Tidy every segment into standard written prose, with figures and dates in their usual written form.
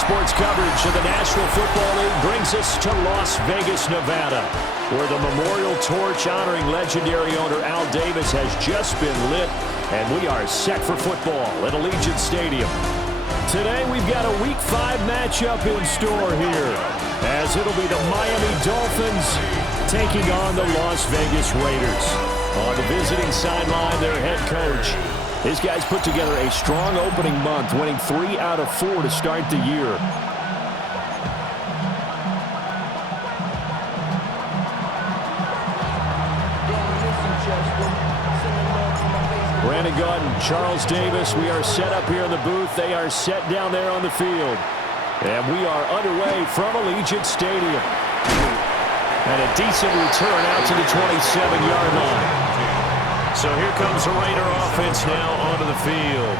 sports coverage of the National Football League brings us to Las Vegas, Nevada, where the memorial torch honoring legendary owner Al Davis has just been lit, and we are set for football at Allegiant Stadium. Today we've got a Week 5 matchup in store here, as it'll be the Miami Dolphins taking on the Las Vegas Raiders. On the visiting sideline, their head coach. These guys put together a strong opening month, winning 3 out of 4 to start the year. Brandon Gaudin, Charles Davis, we are set up here in the booth. They are set down there on the field. And we are underway from Allegiant Stadium. And a decent return out to the 27-yard line. So here comes the Raider offense now onto the field.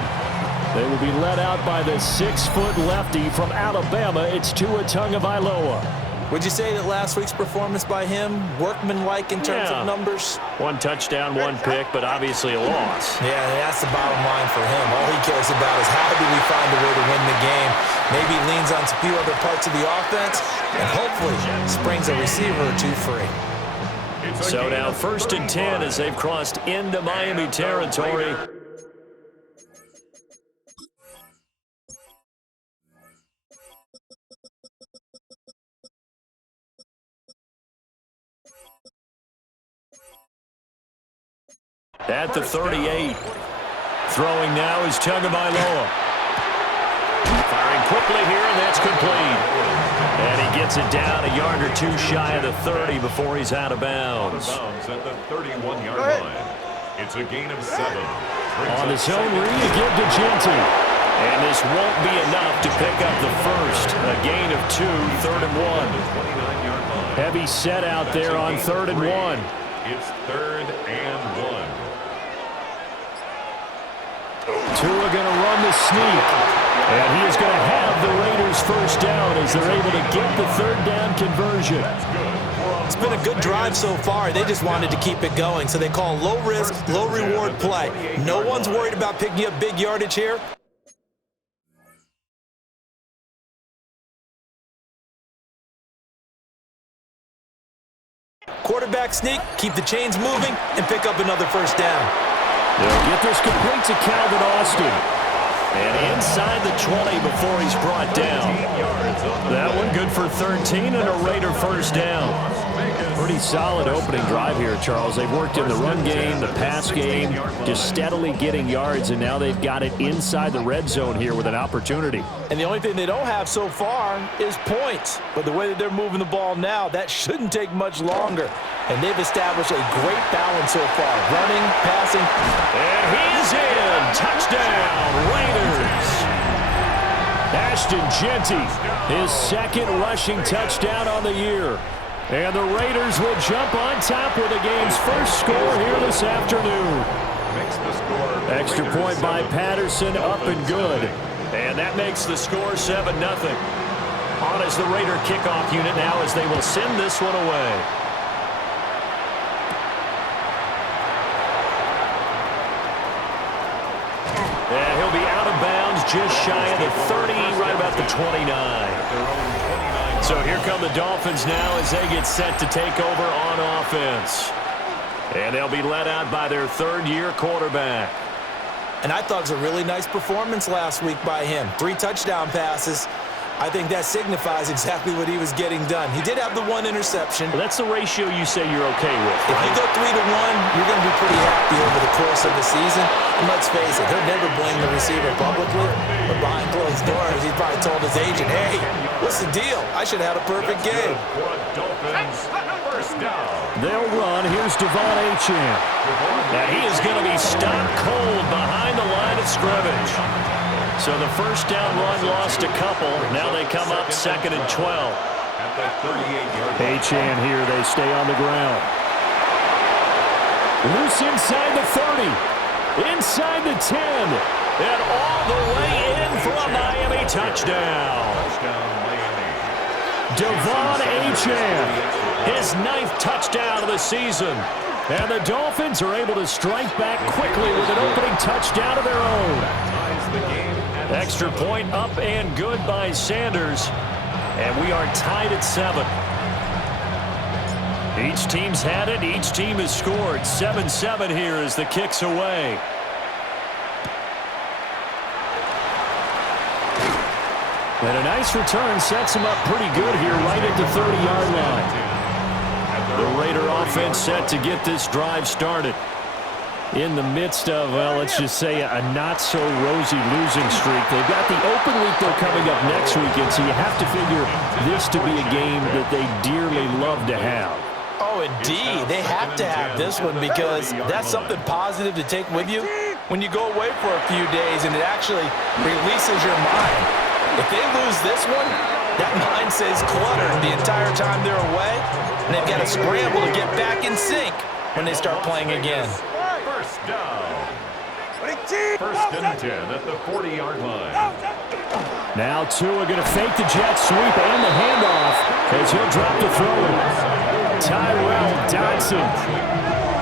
They will be led out by the 6-foot lefty from Alabama. It's Tua Tagovailoa. Would you say that last week's performance by him, workmanlike in terms of numbers? 1 touchdown, 1 pick, but obviously a loss. Yeah, that's the bottom line for him. All he cares about is how do we find a way to win the game. Maybe leans on a few other parts of the offense, and hopefully springs a receiver or two free. So now 1st and 10 as they've crossed into Miami territory. At the 38. Throwing now is Tagovailoa. Firing quickly here, and that's complete. And he gets it down a yard or 2 shy of the 30 before he's out of bounds. At the 31-yard line. It's a gain of 7. On the zone read, a give to Genti. And this won't be enough to pick up the first. A gain of 2, 3rd and 1. Heavy set out there on 3rd and 1. It's 3rd and 1. Tua going to run the sneak. And he is going to have the Raiders first down as they're able to get the 3rd down conversion. It's been a good drive so far. They just wanted to keep it going, so they call low-risk, low-reward play. No one's worried about picking up big yardage here. Quarterback sneak, keep the chains moving, and pick up another first down. They'll get this complete to Calvin Austin. And inside the 20 before he's brought down. That one good for 13 and a Raider first down. Pretty solid opening drive here, Charles. They've worked in the run game, the pass game, just steadily getting yards, and now they've got it inside the red zone here with an opportunity. And the only thing they don't have so far is points. But the way that they're moving the ball now, that shouldn't take much longer. And they've established a great balance so far. Running, passing. And he's in. Touchdown, Raiders. Ashton Genti, his 2nd rushing touchdown on the year. And the Raiders will jump on top with the game's first score here this afternoon. Extra point by Patterson, up and good. And that makes the score 7-0. On as the Raider kickoff unit now as they will send this one away. And he'll be out of bounds just shy of the 30, right about the 29. So here come the Dolphins now as they get set to take over on offense. And they'll be led out by their 3rd-year quarterback. And I thought it was a really nice performance last week by him. 3 touchdown passes. I think that signifies exactly what he was getting done. He did have the 1 interception. Well, that's the ratio you say you're okay with, right? If you go 3 to 1, you're going to be pretty happy over the course of the season. And let's face it, he'll never blame the receiver publicly. But behind closed doors, he probably told his agent, hey, what's the deal? I should have had a perfect game. They'll run. Here's Devon Achane. And he is going to be stopped cold behind the line of scrimmage. So the first down run lost a couple. Now they come up 2nd and 12. Achane here. They stay on the ground. Loose inside the 30. Inside the 10. And all the way in for a Miami touchdown. Devon Achane, his 9th touchdown of the season. And the Dolphins are able to strike back quickly with an opening touchdown of their own. Extra point up and good by Sanders. And we are tied at 7. Each team's had it. Each team has scored. 7-7 here as the kick's away. And a nice return sets him up pretty good here right at the 30-yard line. The Raider offense set to get this drive started. In the midst of, well, let's just say a not-so-rosy losing streak. They've got the open week, though, coming up next weekend, so you have to figure this to be a game that they dearly love to have. Oh, indeed. They have to have this one because that's something positive to take with you when you go away for a few days, and it actually releases your mind. If they lose this one, that mind stays cluttered the entire time they're away, and they've got to scramble to get back in sync when they start playing again. First down. First and 10 at the 40-yard line. Now Tua going to fake the jet sweep and the handoff as he'll drop the throw. Tyrell Dodson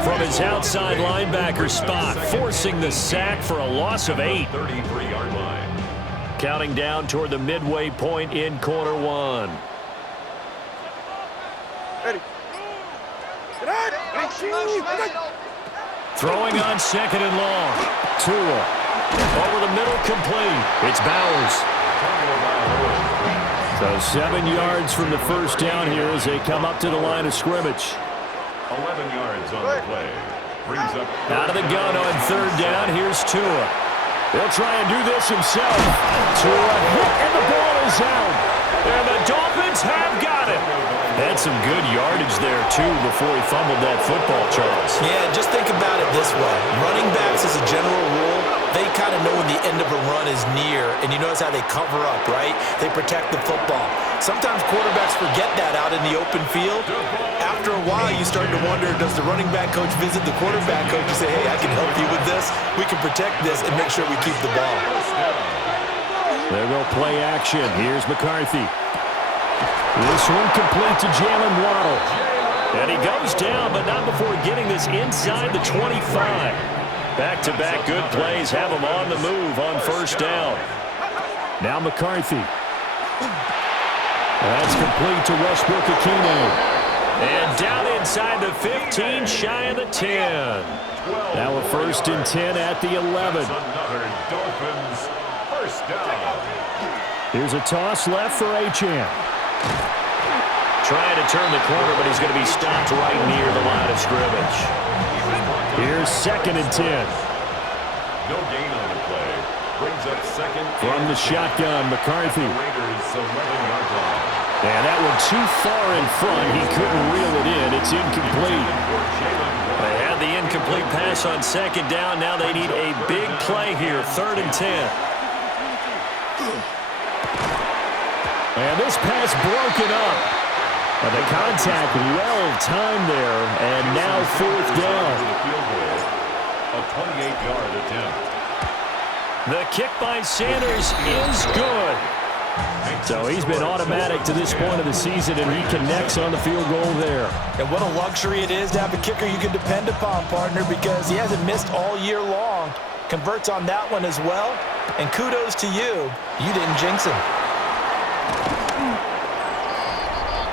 from his outside linebacker spot, forcing the sack for a loss of 8. 33-yard line. Counting down toward the midway point in quarter 1. Ready. Throwing on 2nd and long. Tua over the middle, complete. It's Bowers. So 7 yards from the first down here as they come up to the line of scrimmage. 11 yards on the play. Brings up Out of the gun on 3rd down. Here's Tua. He'll try and do this himself. Tua hit, and the ball is out. And the Dolphins have got it. Had some good yardage there, too, before he fumbled that football, Charles. Yeah, just think about it this way. Running backs, as a general rule, they kind of know when the end of a run is near, and you notice how they cover up, right? They protect the football. Sometimes quarterbacks forget that out in the open field. After a while, you start to wonder, does the running back coach visit the quarterback coach and say, hey, I can help you with this. We can protect this and make sure we keep the ball. There go play action. Here's McCarthy. This one complete to Jalen Waddle. And he goes down, but not before getting this inside the 25. Back-to-back good plays have him on the move on 1st down. Now McCarthy. That's complete to Westbrook-Ikhine. And down inside the 15, shy of the 10. Now a 1st and 10 at the 11. another Dolphins first down. Here's a toss left for Achane. Trying to turn the corner, but he's going to be stopped right near the line of scrimmage. Here's 2nd and 10. No gain on the play. Brings up 2nd. From the shotgun, McCarthy. Raiders 11-yard line. And that one too far in front. He couldn't reel it in. It's incomplete. They had the incomplete pass on 2nd down. Now they need a big play here. 3rd and 10. And this pass broken up. And the contact well-timed there. And now 4th down. A 28-yard attempt. The kick by Sanders is good. So he's been automatic to this point of the season, and he connects on the field goal there. And what a luxury it is to have a kicker you can depend upon, partner, because he hasn't missed all year long. Converts on that one as well. And kudos to you. You didn't jinx him.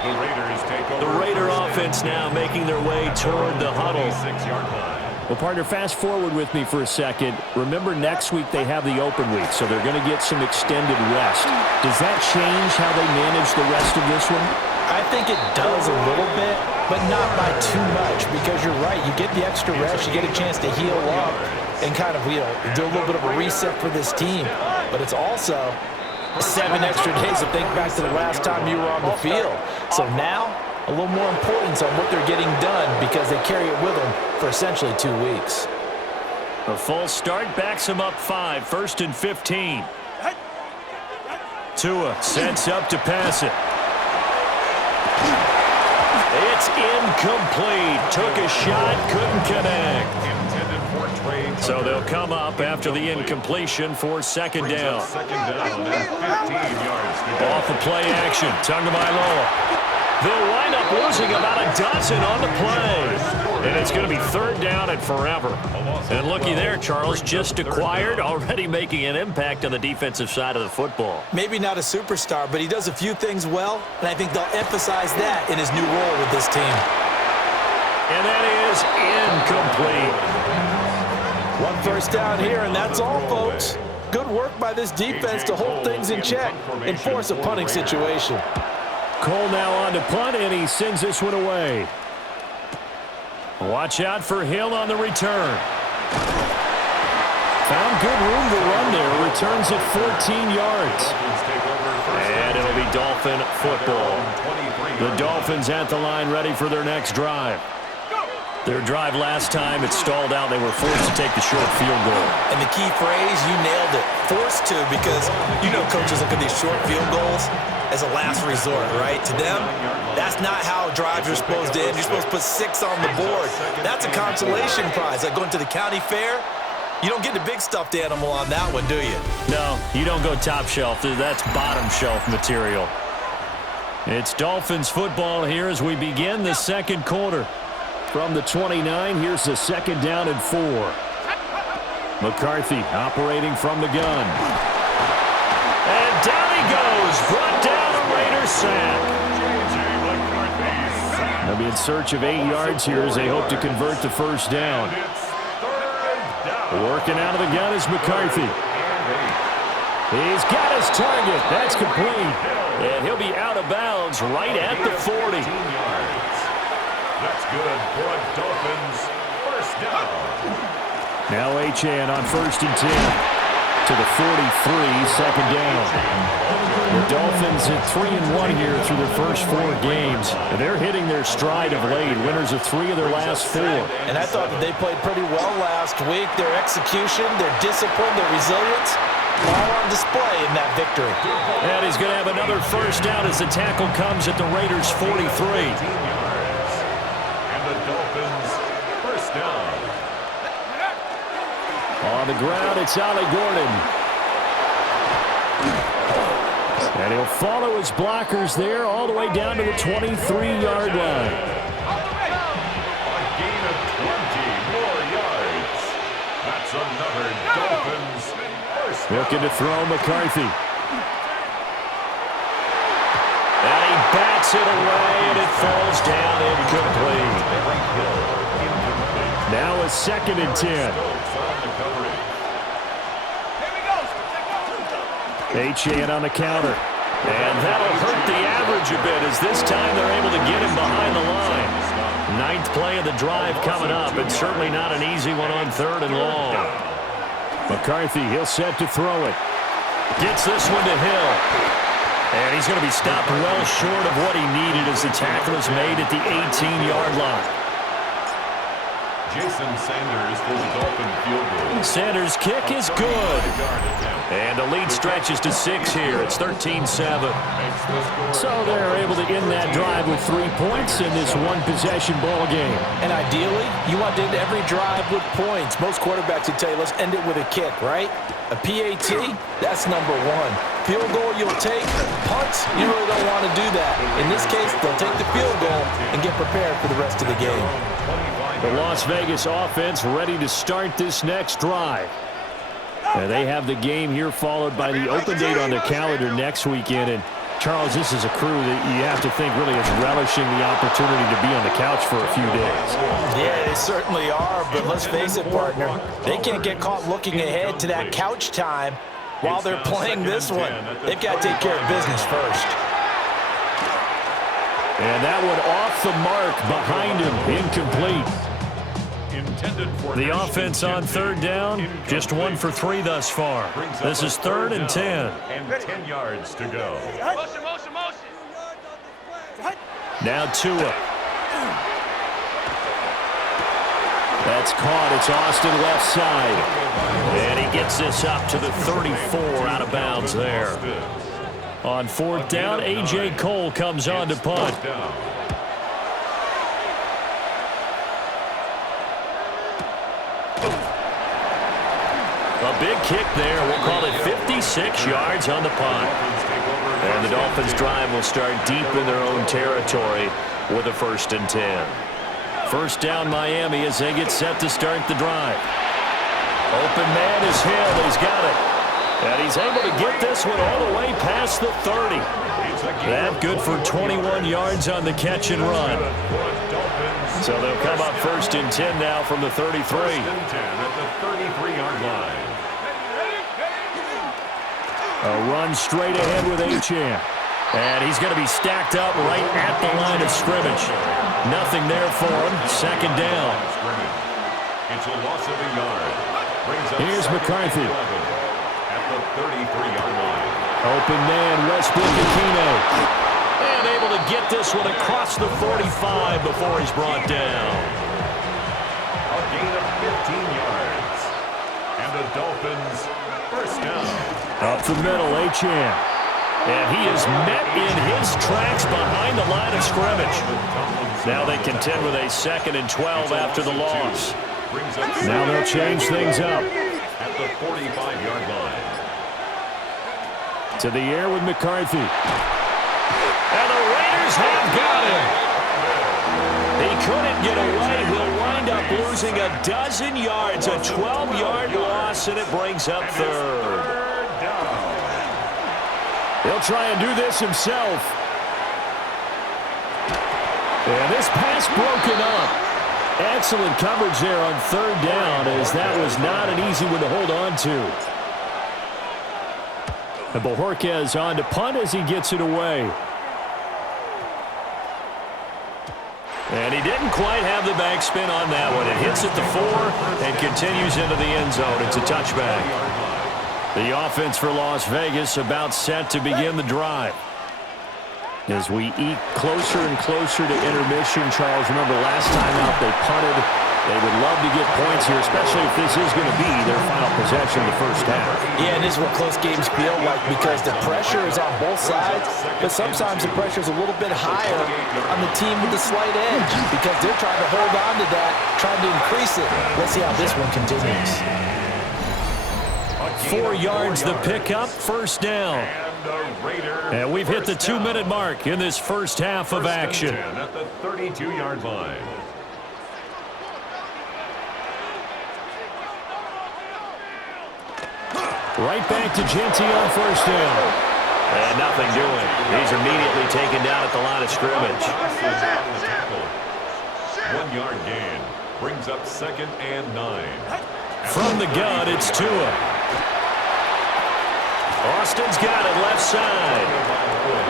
The Raiders take over. The Raider offense now making their way toward the huddle. 6-yard line. Well, partner, fast forward with me for a second. Remember, next week they have the open week, so they're going to get some extended rest. Does that change how they manage the rest of this one? I think it does a little bit, but not by too much, because you're right. You get the extra rest. You get a chance to heal up and kind of, do a little bit of a reset for this team. But it's also 7 extra days to think back to the last time you were on the field. So now, a little more importance on what they're getting done because they carry it with them for essentially 2 weeks. A false start backs him up 5, 1st and 15. Tua sets up to pass it. It's incomplete. Took a shot, couldn't connect. Intended for trade. So they'll come up after the incompletion for 2nd down. 2nd down and 15 yards to go. Off the play action. Tagovailoa. They'll wind up losing about a dozen on the play. And it's going to be third down and forever. And looky there, Charles, just acquired, already making an impact on the defensive side of the football. Maybe not a superstar, but he does a few things well, and I think they'll emphasize that in his new role with this team. And that is incomplete. One first down here, and that's all, folks. Good work by this defense to hold things in check and force a punting situation. Cole now on to punt, and he sends this one away. Watch out for Hill on the return. Found good room to run there. Returns at 14 yards. And it'll be Dolphin football. The Dolphins at the line ready for their next drive. Their drive last time, it stalled out. They were forced to take the short field goal. And the key phrase, you nailed it. Forced to, because you know coaches look at these short field goals as a last resort, right? To them, that's not how drives are supposed to end. You're supposed to put 6 on the board. That's a consolation prize. Like going to the county fair, you don't get the big stuffed animal on that one, do you? No, you don't go top shelf. That's bottom shelf material. It's Dolphins football here as we begin the second quarter. From the 29, here's the second down and 4. McCarthy operating from the gun. And down he goes. Brought down a Raider sack. They'll be in search of 8 yards here as they hope to convert the first down. Working out of the gun is McCarthy. He's got his target. That's complete. And he'll be out of bounds right at the 40. That's good for a Dolphins first down. Now Achane on 1st and 10 to the 43, second down. The Dolphins at 3-1 here through their first 4 games. And they're hitting their stride of late, winners of 3 of their last 4. And I thought that they played pretty well last week. Their execution, their discipline, their resilience, all on display in that victory. And he's going to have another first down as the tackle comes at the Raiders' 43. On the ground, it's Ollie Gordon. And he'll follow his blockers there all the way down to the 23-yard line. A gain of 20 more yards. That's another Dolphins first down. Looking to throw McCarthy. And he bats it away, and it falls down incomplete. Now a 2nd and 10. Achane on the counter. And that'll hurt the average a bit as this time they're able to get him behind the line. 9th play of the drive coming up, and certainly not an easy one on 3rd and long. McCarthy, he'll set to throw it. Gets this one to Hill. And he's going to be stopped well short of what he needed as the tackle is made at the 18-yard line. Jason Sanders for the Dolphin field goal. Sanders' kick is good. And the lead stretches to 6 here. It's 13-7. So they're able to end that drive with 3 points in this one-possession ball game. And ideally, you want to end every drive with points. Most quarterbacks would tell you, let's end it with a kick, right? A PAT, that's number 1. Field goal you'll take. Punts, you really don't want to do that. In this case, they'll take the field goal and get prepared for the rest of the game. The Las Vegas offense ready to start this next drive. And they have the game here followed by the open date on their calendar next weekend. And Charles, this is a crew that you have to think really is relishing the opportunity to be on the couch for a few days. Yeah, they certainly are, but let's face it, partner. They can't get caught looking ahead to that couch time while they're playing this one. They've got to take care of business first. And that one off the mark behind him, incomplete. The offense on 3rd down, just 1 for 3 thus far. This is 3rd and 10. And 10 yards to go. Now Tua. That's caught. It's Austin left side. And he gets this up to the 34 out of bounds there. On 4th down, A.J. Cole comes on to punt. A big kick there. We'll call it 56 yards on the punt. And the Dolphins' drive will start deep in their own territory with a 1st and 10. First down Miami as they get set to start the drive. Open man is Hill. He's got it. And he's able to get this one all the way past the 30. That good for 21 yards on the catch and run. So they'll come up 1st and 10 now from the 33. 1st and 10 at the 33-yard line. A run straight ahead with Achane. And he's going to be stacked up right at the line of scrimmage. Nothing there for him. 2nd down. It's a loss of a yard. Here's McCarthy. At the 33-yard line. Open man, Westbrook Aquino. And able to get this one across the 45 before he's brought down. A gain of 15 yards. And the Dolphins 1st down. Up the middle, Achane. And he is met in his tracks behind the line of scrimmage. Now they contend with a 2nd and 12 after the loss. Now they'll change things up. At the 45-yard line. To the air with McCarthy. And the Raiders have got him. He couldn't get away. He'll wind up losing a dozen yards, a 12-yard loss, and it brings up 3rd. He'll try and do this himself. And this pass broken up. Excellent coverage there on 3rd down, as that was not an easy one to hold on to. And Bojorquez on to punt as he gets it away. And he didn't quite have the backspin on that one. It hits at the 4 and continues into the end zone. It's a touchback. The offense for Las Vegas about set to begin the drive. As we eke closer and closer to intermission, Charles, remember last time out they punted. They would love to get points here, especially if this is going to be their final possession of the 1st half. Yeah, and this is what close games feel like because the pressure is on both sides, but sometimes the pressure is a little bit higher on the team with the slight edge because they're trying to hold on to that, trying to increase it. Let's see how this one continues. 4 yards the pickup, 1st down. And we've hit the 2-minute mark in this 1st half of action. At the 32-yard line. Right back to Genty on 1st down. And nothing doing. He's immediately taken down at the line of scrimmage. 1 yard gain. Brings up 2nd and 9. From the gun, it's Tua. Austin's got it left side.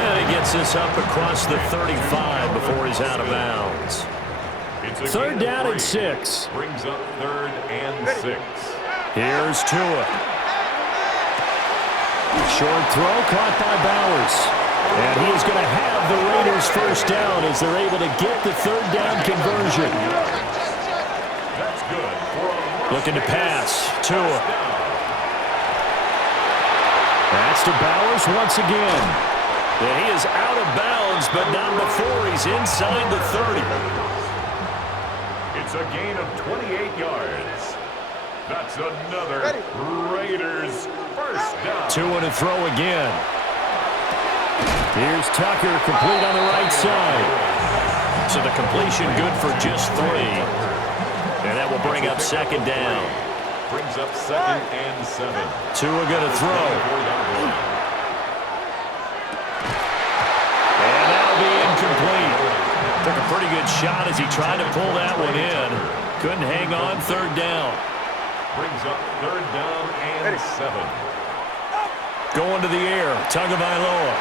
And he gets this up across the 35 before he's out of bounds. 3rd down and 6. Brings up 3rd and 6. Here's Tua. Short throw caught by Bowers. And he is going to have the Raiders 1st down as they're able to get the 3rd down conversion. That's good. Looking to pass. Tua. That's to Bowers once again. And he is out of bounds, but not before he's inside the 30. It's a gain of 28 yards. That's another Raiders 1st down. Tua to throw again. Here's Tucker, complete on the right side. So the completion good for just 3. And that will bring up 2nd down. Brings up 2nd and 7. Tua going to throw. And that'll be incomplete. Took a pretty good shot as he tried to pull that one in. Couldn't hang on 3rd down. Brings up 3rd down and 7. Going to the air. Tagovailoa.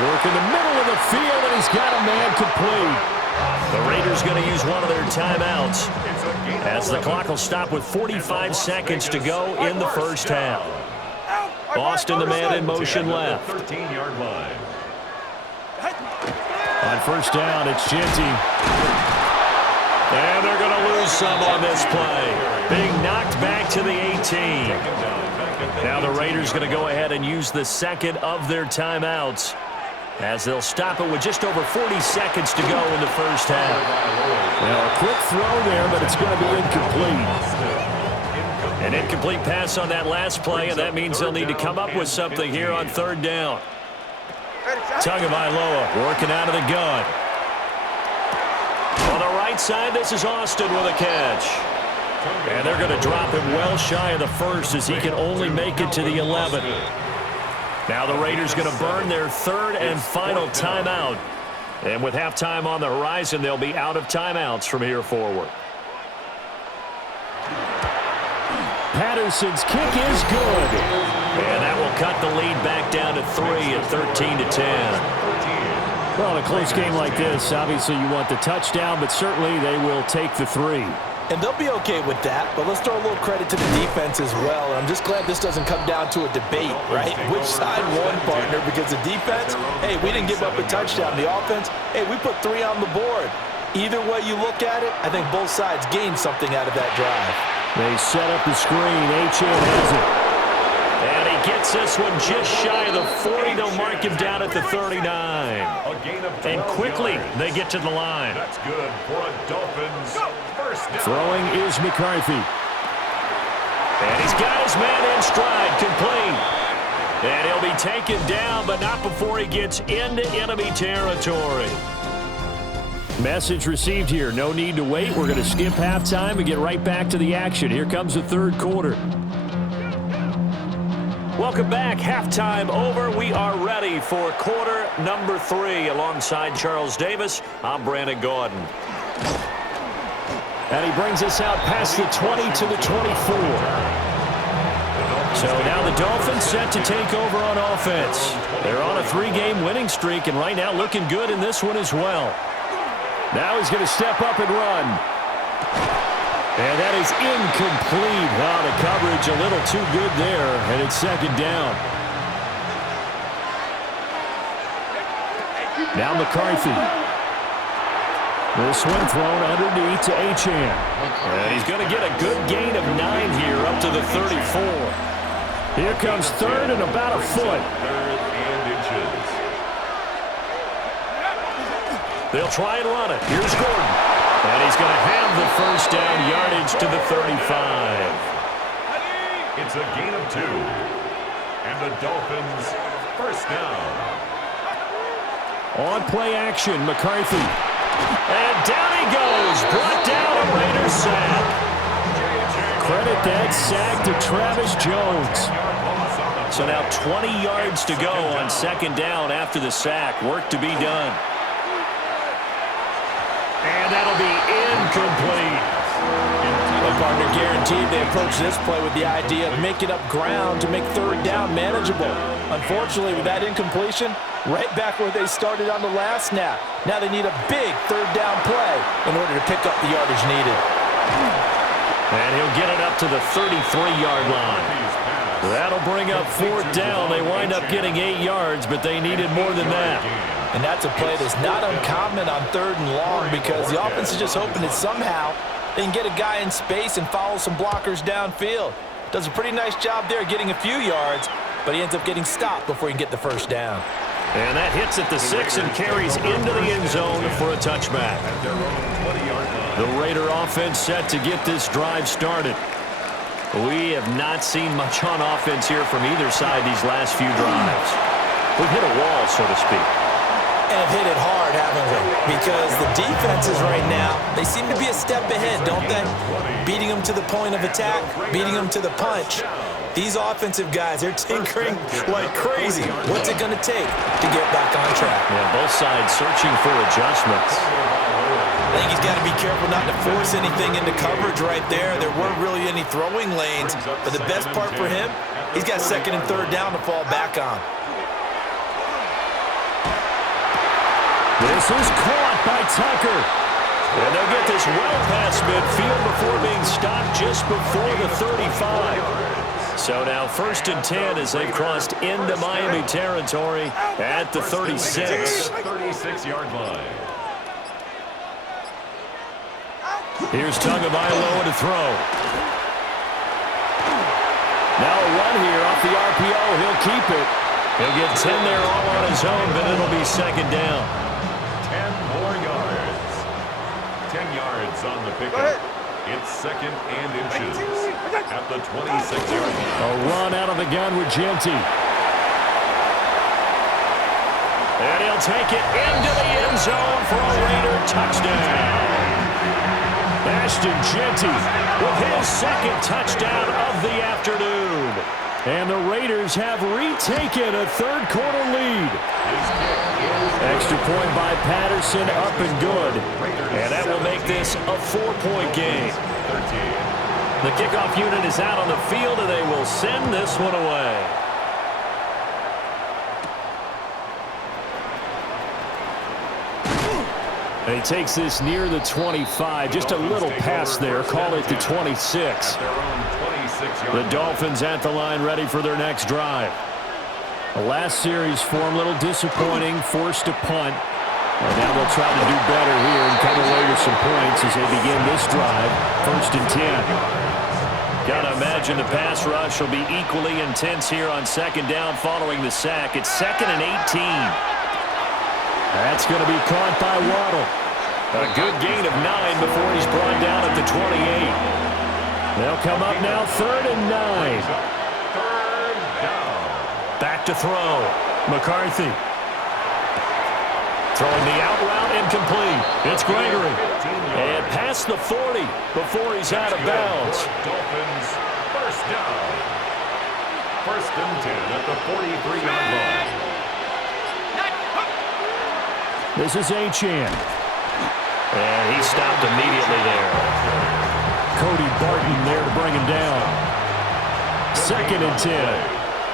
Work in the middle of the field, and he's got a man complete. The Raiders going to use one of their timeouts as the clock will stop with 45 seconds to go in the 1st half. Austin, the man in motion left. 13-yard line. On 1st down, it's Genty. And they're going to lose some on this play. Being knocked back to the 18. Now the Raiders going to go ahead and use the 2nd of their timeouts as they'll stop it with just over 40 seconds to go in the 1st half. Now a quick throw there, but it's going to be incomplete. And An incomplete pass on that last play, and that means they'll need to come up with something here on third down. Tagovailoa working out of the gun. On the right side, this is Austin with a catch. And they're going to drop him well shy of the first as he can only make it to the 11. Now the Raiders going to burn their third and final timeout. And with halftime on the horizon, they'll be out of timeouts from here forward. Patterson's kick is good. And that will cut the lead back down to 3 at 13-10. Well, in a close game like this, obviously you want the touchdown, but certainly they will take the 3. And they'll be okay with that, but let's throw a little credit to the defense as well. And I'm just glad this doesn't come down to a debate, right? Which side won, partner? Because the defense, hey, we didn't give up a touchdown. The offense, hey, we put 3 on the board. Either way you look at it, I think both sides gained something out of that drive. They set up the screen. H.N. has it. And he gets this one just shy of the 40. They'll mark him down at the 39. And quickly they get to the line. That's good for a Dolphins first down. Throwing is McCarthy. And he's got his man in stride, complete. And he'll be taken down, but not before he gets into enemy territory. Message received here. No need to wait. We're going to skip halftime and get right back to the action. Here comes the third quarter. Welcome back. Halftime over. We are ready for quarter number 3. Alongside Charles Davis, I'm Brandon Gordon. And he brings us out past the 20 to the 24. So now the Dolphins set to take over on offense. They're on a 3-game winning streak, and right now looking good in this one as well. Now he's going to step up and run. And that is incomplete. Wow, the coverage a little too good there, and it's second down. Now McCarthy. This one thrown underneath to H.N. And he's going to get a good gain of 9 here up to the 34. Here comes third and about a foot. Third and inches. They'll try and run it. Here's Gordon. And he's going to have the first down, yardage to the 35. It's a gain of 2. And the Dolphins first down. On play action, McCarthy. And down he goes. Brought down a Raiders sack. Credit that sack to Travis Jones. So now 20 yards to go on second down after the sack. Work to be done. And that'll be incomplete. Well, partner, guaranteed they approach this play with the idea of making up ground to make third down manageable. Unfortunately, with that incompletion, right back where they started on the last snap. Now they need a big third down play in order to pick up the yardage needed. And he'll get it up to the 33-yard line. That'll bring up fourth down. They wind up getting 8 yards, but they needed more than that. And that's a play that's not uncommon on third and long because the offense is just hoping that somehow they can get a guy in space and follow some blockers downfield. Does a pretty nice job there getting a few yards, but he ends up getting stopped before he can get the first down. And that hits at the 6 and carries into the end zone for a touchback. The Raider offense set to get this drive started. We have not seen much on offense here from either side these last few drives. We've hit a wall, so to speak. And have hit it hard, haven't we? Because the defenses right now, they seem to be a step ahead, don't they? Beating them to the point of attack, beating them to the punch. These offensive guys, they're tinkering like crazy. What's it going to take to get back on track? Yeah, both sides searching for adjustments. I think he's got to be careful not to force anything into coverage right there. There weren't really any throwing lanes. But the best part for him, he's got second and third down to fall back on. This is caught by Tucker. And they'll get this well past midfield before being stopped just before the 35. So now first and 10 as they've crossed into Miami territory at the 36. 36-yard line. Here's Tagovailoa to throw. Now a run here off the RPO. He'll keep it. He'll get 10 there all on his own, but it'll be second down. 10 more yards. 10 yards on the pickup. It's 2nd and inches at the 26-yard line. A run out of the gun with Genty. And he'll take it into the end zone for a Raider touchdown. Ashton Genty with his 2nd touchdown of the afternoon. And the Raiders have retaken a third-quarter lead. Extra point by Patterson, up and good. And that will make this a 4-point game. The kickoff unit is out on the field, and they will send this one away. And he takes this near the 25. Just a little pass there. Call it the 26. The Dolphins at the line, ready for their next drive. The last series for them, a little disappointing. Forced to punt. And now they'll try to do better here and come away with some points as they begin this drive. 1st and 10. Got to imagine the pass rush will be equally intense here on 2nd down following the sack. It's 2nd and 18. That's going to be caught by Waddle. A good gain of 9 before he's brought down at the 28. They'll come up now 3rd and 9. Back to throw. McCarthy. Throwing the out route incomplete. It's Gregory. And past the 40 before he's out of bounds. Dolphins first down. 1st and 10 at the 43-yard line. This is Achane. And he stopped immediately there. Cody Barton there to bring him down. 2nd and 10.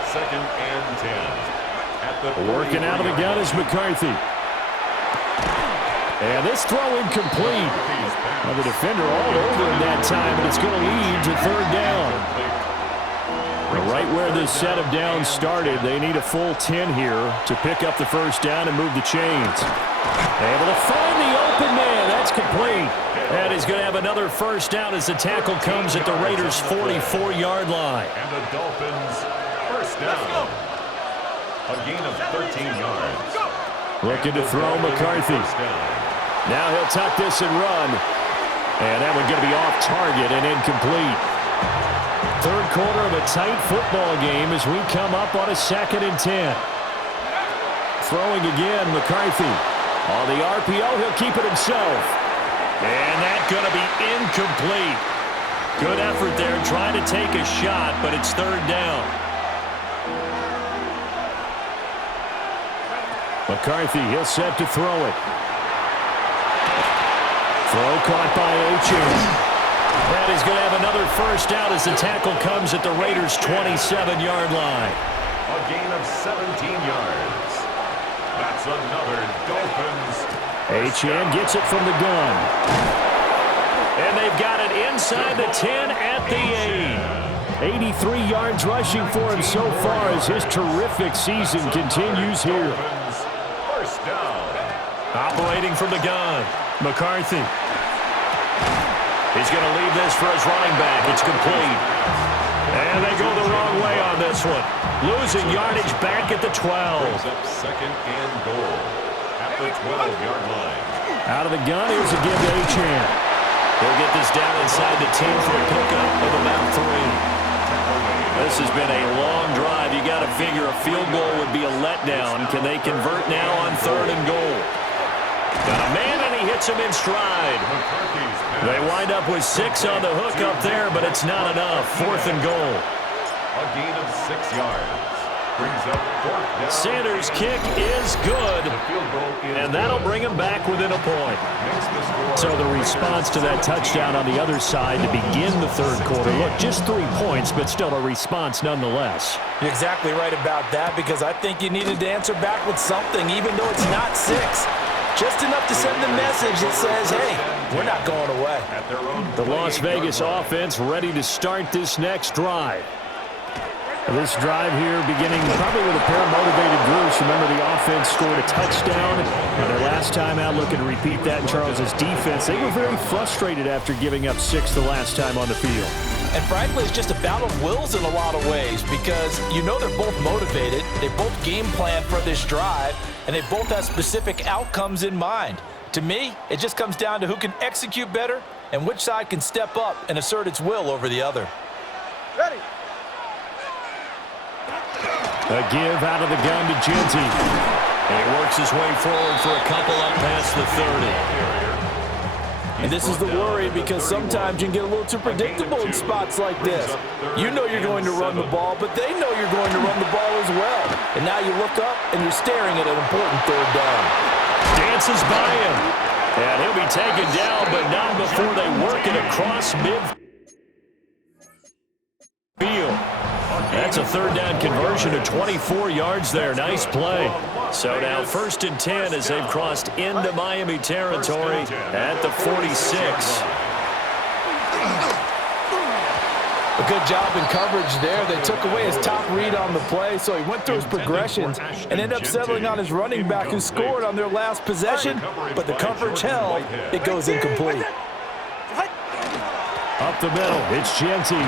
2nd and 10. At the Working out of the gun is McCarthy. And this throw incomplete. Well, the defender all over him that time, and it's going to lead to 3rd down. Right where this set of downs started, they need a full 10 here to pick up the 1st down and move the chains. Able to find the open man. That's complete. And he's going to have another 1st down as the tackle comes at the Raiders' 44-yard line. And the Dolphins first down. A gain of 13 yards. Looking to throw McCarthy. Now he'll tuck this and run. And that one going to be off target and incomplete. 3rd quarter of a tight football game as we come up on a 2nd and 10. Throwing again, McCarthy. On the RPO, he'll keep it himself. And that's going to be incomplete. Good effort there trying to take a shot, but it's 3rd down. McCarthy, he'll set to throw it. Throw caught by Achane. And he's going to have another 1st down as the tackle comes at the Raiders' 27-yard line. A gain of 17 yards. That's another Dolphins. Achane gets it from the gun. And they've got it inside the 10 at the 8. 83 yards rushing for him so far as his terrific season continues here. First down. Operating from the gun, McCarthy. He's going to leave this for his running back. It's complete. And they go the wrong way on this one. Losing yardage back at the 12. Up 2nd and goal at the 12-yard line. Out of the gun, here's a give to Achane. He'll get this down inside the 10 for a pickup of about 3. This has been a long drive. You got to figure a field goal would be a letdown. Can they convert now on 3rd and goal? Got a man, and he hits him in stride. They wind up with 6 on the hook up there, but it's not enough. 4th and goal. A gain of 6 yards. Brings up 4th down. Sanders' kick is good, and that'll bring him back within a point. So the response to that touchdown on the other side to begin the 3rd quarter. Look, just 3 points, but still a response nonetheless. You're exactly right about that, because I think you needed to answer back with something, even though it's not 6. Just enough to send the message that says, hey, we're not going away. The Las Vegas offense ready to start this next drive. This drive here beginning probably with a pair of motivated groups. Remember, the offense scored a touchdown. Their last time out, looking to repeat that in Charles's defense. They were very frustrated after giving up 6 the last time on the field. And frankly, it's just a battle of wills in a lot of ways, because you know they're both motivated. They both game plan for this drive, and they both have specific outcomes in mind. To me, it just comes down to who can execute better and which side can step up and assert its will over the other. Ready. A give out of the gun to Genty. And he works his way forward for a couple up past the 30. And this is the worry, because sometimes you can get a little too predictable in spots like this. You know you're going to run the ball, but they know you're going to run the ball as well. And now you look up and you're staring at an important third down. Dances by him. And he'll be taken down, but not before they work it across midfield. That's a third down conversion of 24 yards there. Nice play. So now 1st and 10 as they've crossed into Miami territory at the 46. A good job in coverage there. They took away his top read on the play, so he went through his progressions and ended up settling on his running back, who scored on their last possession, but the coverage held. It goes incomplete. Up the middle, it's Genty.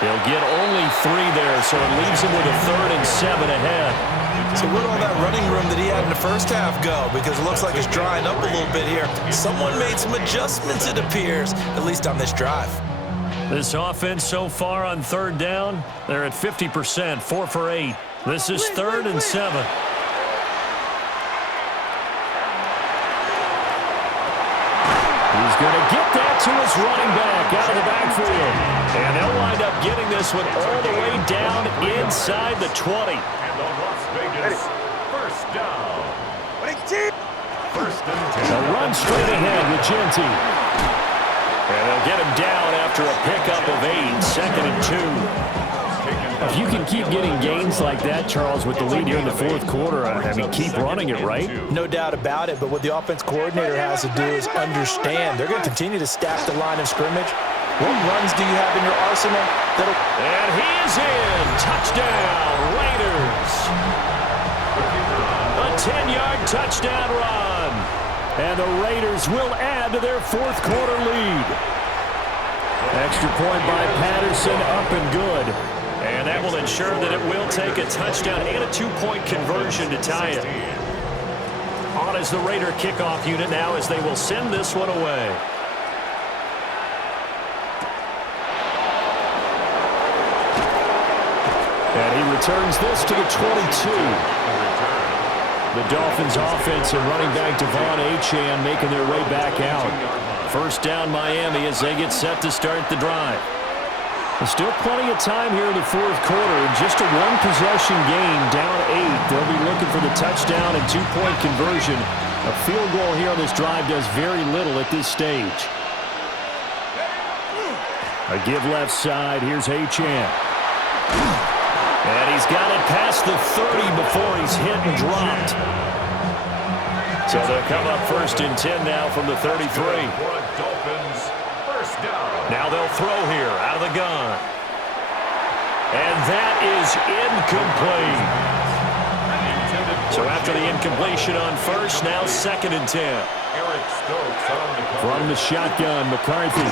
He'll get only 3 there, so it leaves him with a 3rd and 7 ahead. So where'd all that running room that he had in the first half go? Because it looks like it's drying up a little bit here. Someone made some adjustments, it appears, at least on this drive. This offense so far on 3rd down, they're at 50%, 4 for 8. This is 3rd and 7. He's going to get that to his running back out of the backfield. And they'll wind up getting this one all the way down inside the 20. And the Las Vegas first down. First and 10. They'll run straight ahead with Genty. And they'll get him down after a pickup of 8, 2nd and 2. If you can keep getting gains like that, Charles, with the lead here in the 4th quarter, I mean, keep running it, right? No doubt about it, but what the offense coordinator has to do is understand they're going to continue to stack the line of scrimmage. What runs do you have in your arsenal? And he is in. Touchdown, Raiders. A 10-yard touchdown run. And the Raiders will add to their 4th quarter lead. Extra point by Patterson, up and good. And that will ensure that it will take a touchdown and a 2-point conversion to tie it. On is the Raider kickoff unit now as they will send this one away. And he returns this to the 22. The Dolphins offense and running back Devon Achane making their way back out. First down Miami as they get set to start the drive. There's still plenty of time here in the 4th quarter. Just a 1-possession game, down 8. They'll be looking for the touchdown and 2-point conversion. A field goal here on this drive does very little at this stage. A give left side. Here's Achane. And he's got it past the 30 before he's hit and dropped. So they'll come up 1st and 10 now from the 33. Now they'll throw here out of the gun. And that is incomplete. So after the incompletion on 1st, now 2nd and 10. From the shotgun, McCarthy.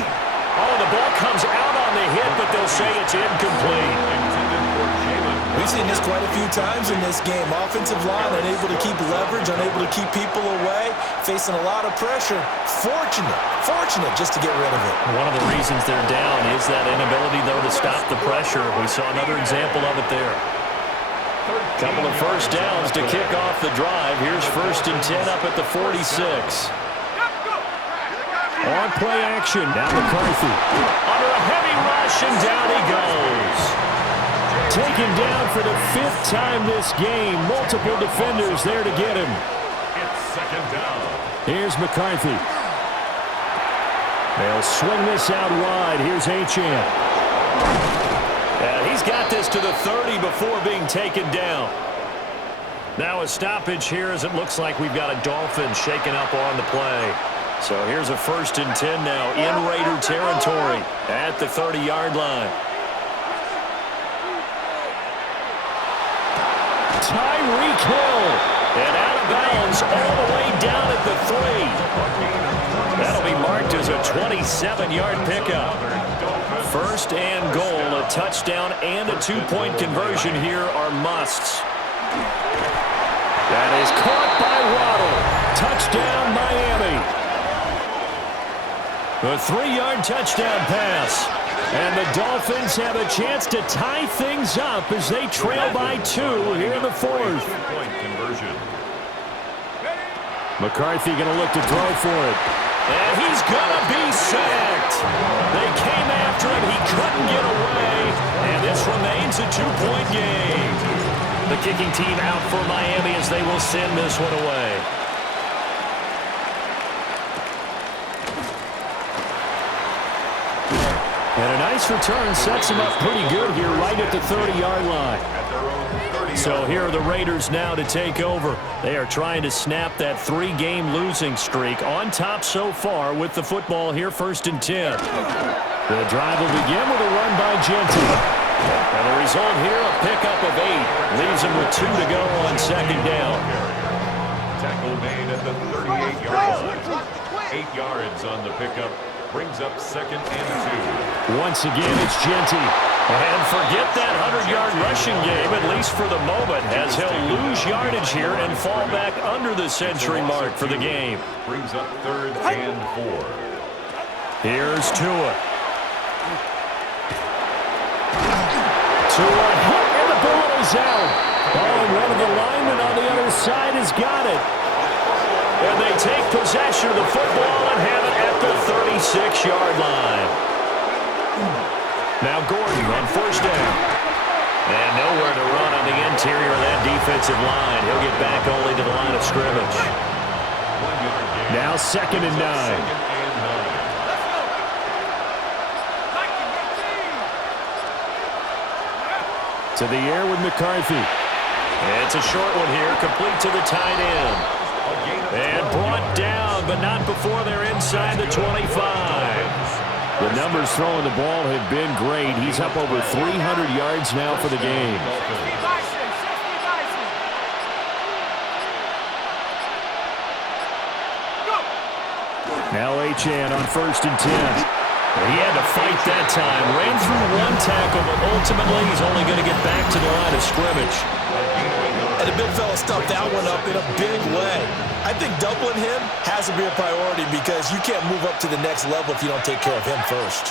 Oh, the ball comes out on the hit, but they'll say it's incomplete. We've seen this quite a few times in this game. Offensive line unable to keep leverage, unable to keep people away, facing a lot of pressure. Fortunate just to get rid of it. One of the reasons they're down is that inability, though, to stop the pressure. We saw another example of it there. Couple of first downs to kick off the drive. Here's 1st and 10 up at the 46. On play action. Now McCarthy. Under a heavy rush, and down he goes. Taken down for the 5th time this game. Multiple defenders there to get him. It's 2nd down. Here's McCarthy. They'll swing this out wide. Here's Achane. And he's got this to the 30 before being taken down. Now a stoppage here as it looks like we've got a Dolphin shaken up on the play. So here's a 1st and 10 now in Raider territory at the 30-yard line. Tyreek Hill. And out of bounds all the way down at the 3. That'll be marked as a 27-yard pickup. 1st and goal, a touchdown and a 2-point conversion here are musts. That is caught by Waddle. Touchdown, Miami. A 3-yard touchdown pass. And the Dolphins have a chance to tie things up as they trail by 2 here in the 4th. Point conversion. McCarthy going to look to throw for it. And he's going to be sacked. They came after him. He couldn't get away. And this remains a 2-point game. The kicking team out for Miami as they will send this one away. And a nice return sets him up pretty good here right at the 30-yard line. So here are the Raiders now to take over. They are trying to snap that 3-game losing streak on top so far with the football here, 1st and 10. The drive will begin with a run by Genty. And the result here, a pickup of 8. Leaves him with 2 to go on 2nd down. Tackle made at the 38-yard line. 8 yards on the pickup. Brings up 2nd and 2. Once again, it's Genty. And forget that 100-yard rushing game, at least for the moment, as he'll lose yardage here and fall back under the century mark for the game. Brings up 3rd and 4. Here's Tua. Tua hit, and the ball is out. Oh, and one of the linemen on the other side has got it. And they take possession of the football and have it at the 36-yard line. Now Gordon on 1st down. And nowhere to run on the interior of that defensive line. He'll get back only to the line of scrimmage. Now 2nd and 9. To the air with McCarthy. It's a short one here, complete to the tight end. And brought down, but not before they're inside the 25. The numbers throwing the ball have been great. He's up over 300 yards now for the game. Now Achane on 1st and 10. He had to fight that time. Ran through one tackle, but ultimately he's only going to get back to the line of scrimmage. And the big fella stuffed that one up in a big way. I think doubling him has to be a priority because you can't move up to the next level if you don't take care of him first.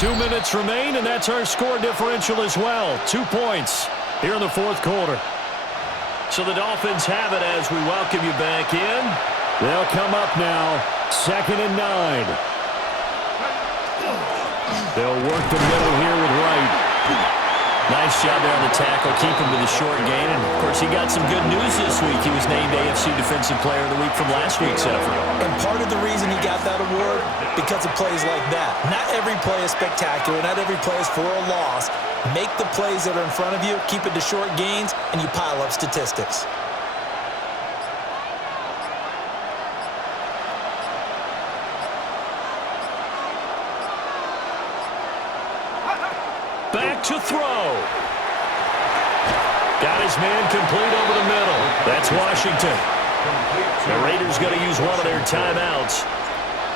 2 minutes remain, and that's our score differential as well. 2 points here in the 4th quarter. So the Dolphins have it as we welcome you back in. They'll come up now, 2nd and 9. They'll work the middle here with Wright. Nice job there on the tackle, keep him to the short gain. And, of course, he got some good news this week. He was named AFC Defensive Player of the Week from last week's effort. And part of the reason he got that award, because of plays like that. Not every play is spectacular. Not every play is for a loss. Make the plays that are in front of you, keep it to short gains, and you pile up statistics. Back to throw. Got his man complete over the middle. That's Washington. The Raiders going to use one of their timeouts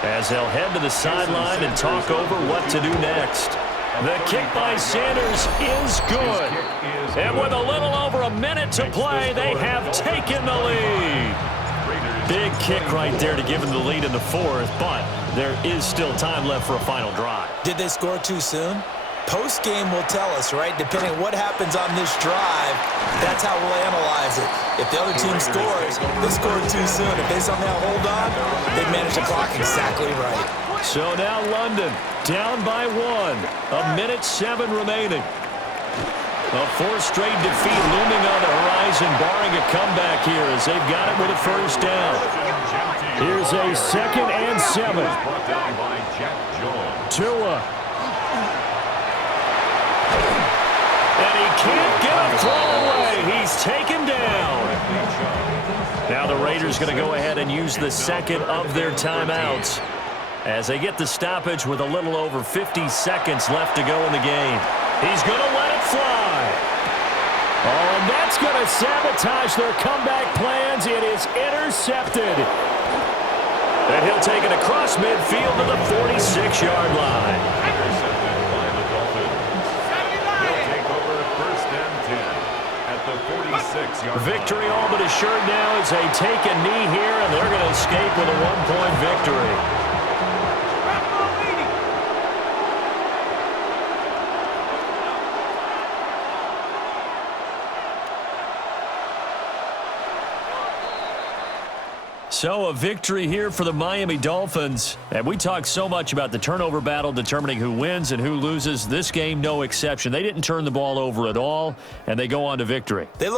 as they'll head to the sideline and talk over what to do next. The kick by Sanders is good. And with a little over a minute to play, they have taken the lead. Big kick right there to give them the lead in the 4th, but there is still time left for a final drive. Did they score too soon? Post-game will tell us, right? Depending on what happens on this drive, that's how we'll analyze it. If the other team scores, they scored too soon. If they somehow hold on, they manage the clock exactly right. So now London down by 1. 1:07 remaining. A 4th straight defeat looming on the horizon, barring a comeback here as they've got it with a 1st down. Here's a 2nd and 7. Tua. And he can't get a throw away. He's taken down. Now the Raiders going to go ahead and use the 2nd of their timeouts as they get the stoppage with a little over 50 seconds left to go in the game. He's going to let it fly. Oh, and that's going to sabotage their comeback plans. It is intercepted. And he'll take it across midfield to the 46-yard line. Intercepted by the Dolphins. They'll take over 1st and 10 at the 46-yard line. victory all but assured now as they take a knee here, and they're going to escape with a one-point victory. So a victory here for the Miami Dolphins. And we talk so much about the turnover battle determining who wins and who loses. This game, no exception. They didn't turn the ball over at all, and they go on to victory.